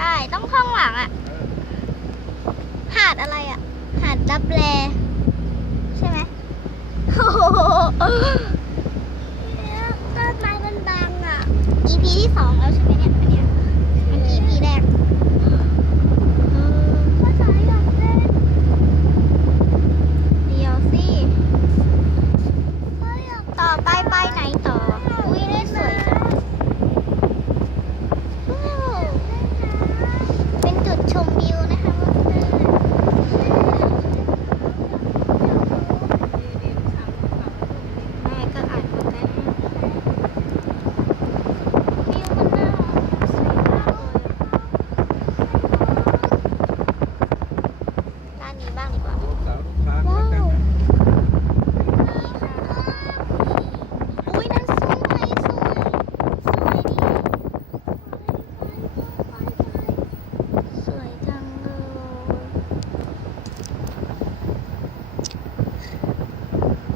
ช่ต้องข้างหลังอ่ะหาดอะไรอ่ะหาดลับแลใช่ไหมโอ้โหต้นไม้มันบังอ่ะ EP ที่2แล้วใช่ไหมเนี่ยอันเนี้ยมัน EP แรกภาษาอยากเล่นเดี๋ยวสิต่อไปไหนต่ออุ้ยนี่สวยจังเป็นจุดชมวิวนะคะแม่ก็อ่านหมดแล้ววิวมันน่าสวยมากเลยด้านนี้บ้างดีกว่า ลูกสาวลูกค้า ว้าว แล้วกันนะ อุ้ยนั่นสวยสวยดีสวยจังเลย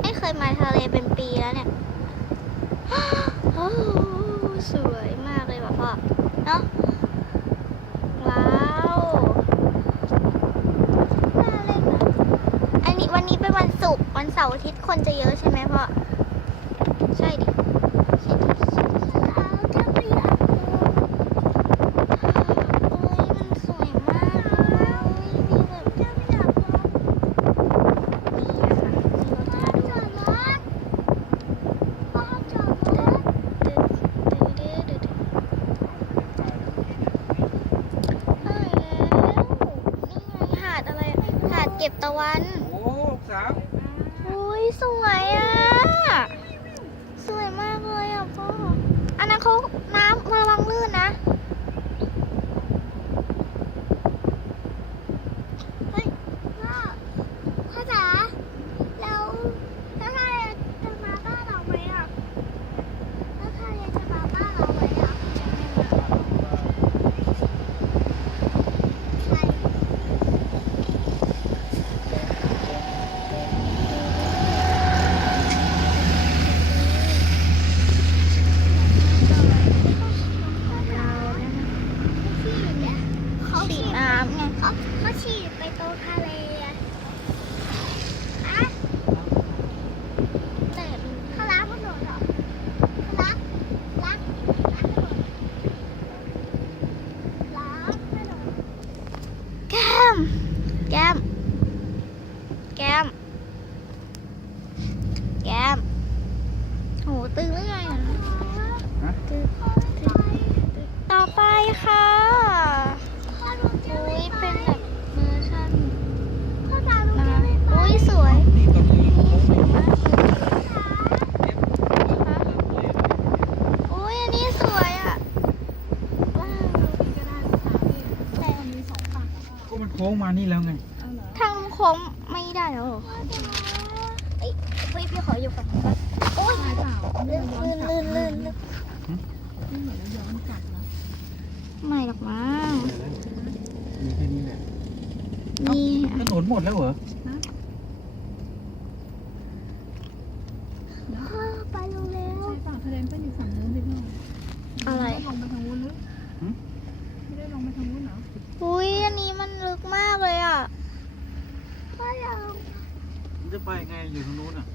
ไม่เคยมาทะเลเป็นปีแล้วเนี่ยโอ้สวยมากเลยว่ะพ่อเนาะว้าวน่าเล่นอ่ะอันนี้วันนี้เป็นวันศุกร์วันเสาร์อาทิตย์คนจะเยอะใช่ไหมพ่อใช่ดิใช่ดิมันสวยมากเลยมีแบบนี่นะคะหาดอะไรหาดเก็บตะวัน โอ้ลูกสาว อุ้ยสวยอ่ะสวยมากเลยอ่ะพ่ออันนั้นเขาน้ำระวังลื่นนะเฮ้ยพ่อจ๋าแล้วถ้าใครจะมาบ้านเราไหมอ่ะถ้าใครจะมาบ้านเราไหมอ่ะใช่ เขาฉีดน้ำไงเขาฉีดไปตรงทะเลอะแต่เขาล้างถนนเหรอล้างถนนแก้มแก้มแก้มแก้มโหตึงหรือไงอ่ะ ฮะ ต่อไปค่ะอุ้ยเป็นแบบเวอร์ชันนะคะอุ้ยสวย นี่ตรงนี้ สวยมากเลยอุ้ยอันนี้สวยอ่ะว้าวแต่ ก็มันโค้งมานี่แล้วไง ทางโค้งไม่ได้แล้วเหรอเอ้ยพี่ขออยู่ฝั่งนี้ก่อนโอ้ยลื่นไม่หรอกมั้ง มีแค่นี้แหละ มี ถนนหมดแล้วเหรอ ไปลงแล้ว ฝั่งทะเลก็อยู่ฝั่งนู้นดิพี่ อะไร ลงไปทางนู้นหรือไม่ได้ลงไปทางนู้นเหรอ อุ้ยอันนี้มันลึกมากเลยอ่ะ มันจะไปไงอยู่ทางนู้นอ่ะ